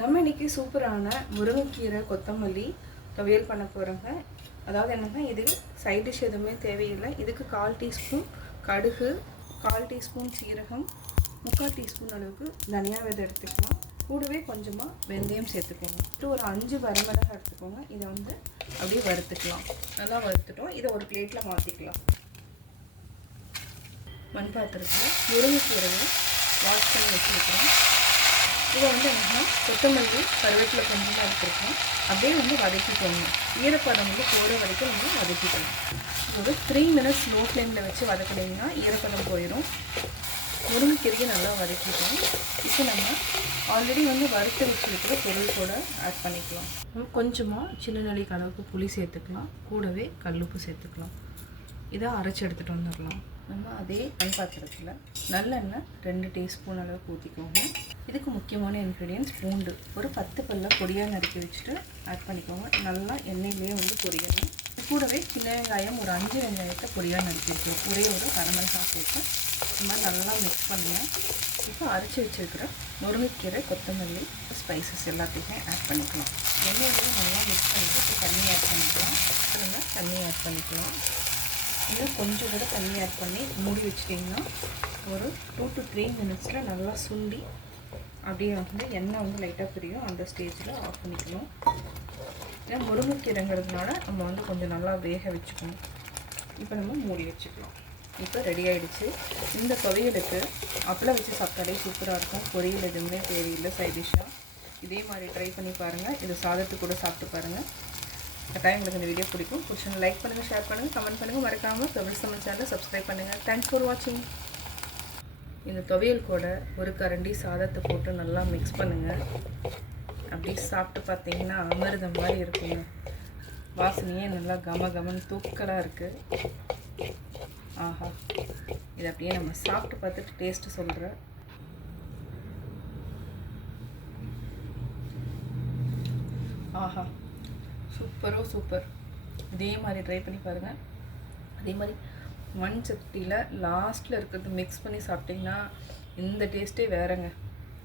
நம்ம இன்றைக்கி சூப்பரான முருங்கைக்கீரை கொத்தமல்லி துவையல் பண்ண போகிறோங்க. அதாவது என்னென்னா, இது சைட் டிஷ் எதுவுமே தேவையில்லை. இதுக்கு 1/4 டீஸ்பூன் கடுகு, 1/4 டீஸ்பூன் சீரகம், 3/4 டீஸ்பூன் அளவுக்கு தனியா விதை எடுத்துக்கலாம். கூடவே கொஞ்சமாக வெந்தயம் சேர்த்துக்கோங்க. ஒரு 5 வரமிளகாய் எடுத்துக்கோங்க. இதை வந்து அப்படியே வறுத்துக்கலாம். நல்லா வறுத்துட்டோம். இதை ஒரு பிளேட்டில் மாற்றிக்கலாம். மண் பாத்திரத்தில் முருங்கைக்கீரையை வாஷ் பண்ணி வச்சுருக்கிறோம். இதை வந்து என்னன்னா, கொத்தமல்லி கருவேப்பிலை கொஞ்சமாக எடுத்துருக்கோம். அப்படியே வந்து வதக்கிக்கோங்க. ஈரப்பதம் வந்து போகிற வரைக்கும் நம்ம வதக்கிக்கணும். ஒரு 3 மினிட்ஸ் லோ ஃப்ளேமில் வச்சு வதக்கினீங்கன்னா ஈரப்பதம் போயிடும். முருங்கைக்கீரையை நல்லா வதக்கிட்டோம். இப்போ நம்ம ஆல்ரெடி வந்து வறுத்து வச்சுருக்கிற பொருள் கூட ஆட் பண்ணிக்கலாம். கொஞ்சமாக சின்ன நெல்லிக்காய் அளவுக்கு புளி சேர்த்துக்கலாம். கூடவே கல்லுப்பு சேர்த்துக்கலாம். இதை அரைச்சி எடுத்துகிட்டு வந்துடலாம். நம்ம அதே மண் பாத்திரத்தில் நல்லெண்ணெய் 2 டீஸ்பூன் அளவுக்கு ஊற்றிக்கோங்க. இதுக்கு முக்கியமான இன்க்ரீடியன்ட்ஸ் பூண்டு ஒரு 10 பல்ல பொடியாக நறுக்கி வச்சுட்டு ஆட் பண்ணிக்கோங்க. நல்லா எண்ணெயிலே வந்து பொரியணும். கூடவே சின்ன வெங்காயம் ஒரு 5 வெங்காயத்தை பொடியாக நறுக்கி வச்சுக்கோங்க. ஒரே ஒரு வரமிளகாய் சேர்த்து இந்த மாதிரி நல்லா மிக்ஸ் பண்ணுங்கள். இப்போ அரைச்சி வச்சுருக்கிற முருங்கைக்கீரை, கொத்தமல்லி, ஸ்பைசஸ் எல்லாத்தையுமே ஆட் பண்ணிக்கலாம். எண்ணெயிலேயே நல்லா மிக்ஸ் பண்ணிவிட்டு தண்ணி ஆட் பண்ணிக்கலாம். தண்ணி ஆட் பண்ணிக்கலாம். இன்னும் கொஞ்சம் கூட தண்ணி ஆட் பண்ணி மூடி வச்சிட்டிங்கன்னா ஒரு 2 to 3 மினிட்ஸில் நல்லா சுண்டி அப்படியே வந்து எண்ணெய் வந்து லைட்டாக பிரியும். அந்த ஸ்டேஜில் ஆஃப் பண்ணிக்கணும். ஏன்னா முருங்கைக்கீரைங்கிறதுனால நம்ம வந்து கொஞ்சம் நல்லா வேக வச்சுக்கணும். இப்போ நம்ம மூடி வச்சுக்கலாம். இப்போ ரெடி ஆகிடுச்சு. இந்த துவையலுக்கு அப்பளம் வச்சு சாப்பிட்டாலே சூப்பராக இருக்கும். பொரியல் எதுவுமே தேவையில்லை சைட் டிஷ்ஷாக. இதே மாதிரி ட்ரை பண்ணி பாருங்கள். இது சாதத்துக்கு கூட சாப்பிட்டு பாருங்கள். கட்டாயம் உங்களுக்கு இந்த வீடியோ பிடிக்கும். பிடிச்சவங்க லைக் பண்ணுங்கள், ஷேர் பண்ணுங்கள், கமெண்ட் பண்ணுங்கள். மறக்காமல் தமிழ் சமையல் சேனலை சப்ஸ்கிரைப் பண்ணுங்கள். தேங்க்ஸ் ஃபார் வாட்சிங். இந்த துவையல் கூட ஒரு கரண்டி சாதத்தை போட்டு நல்லா மிக்ஸ் பண்ணுங்கள். அப்படி சாப்பிட்டு பார்த்தீங்கன்னா அமிர்தம் மாதிரி இருக்குங்க. வாசனையே நல்லா கமன்னு தூக்கலாக இருக்குது. ஆஹா, இதை அப்படியே நம்ம சாப்பிட்டு பார்த்துட்டு டேஸ்ட்டு சொல்கிறேன். ஆஹா, சூப்பர். இதே மாதிரி ட்ரை பண்ணி பாருங்கள். அதே மாதிரி மண் சட்டியில் லாஸ்ட்டில் இருக்கிறது மிக்ஸ் பண்ணி சாப்பிட்டிங்கன்னா இந்த டேஸ்ட்டே வேறங்க.